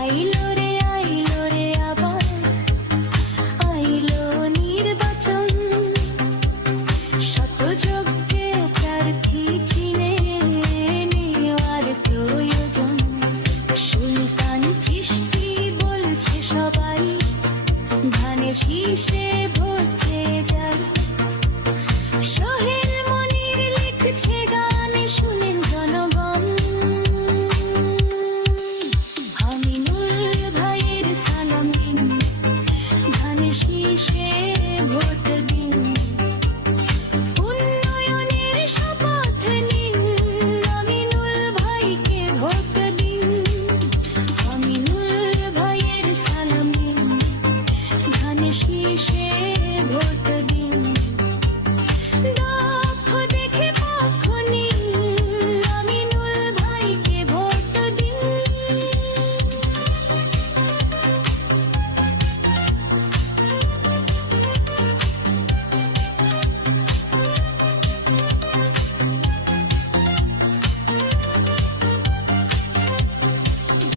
আইলো রে আবার আইলো নির্বাচন, শত যজ্ঞে প্রার্থী চিনে নেওয়ার প্রয়োজন। সুলতান চিশতি বলছে সবাই ধানের শীষে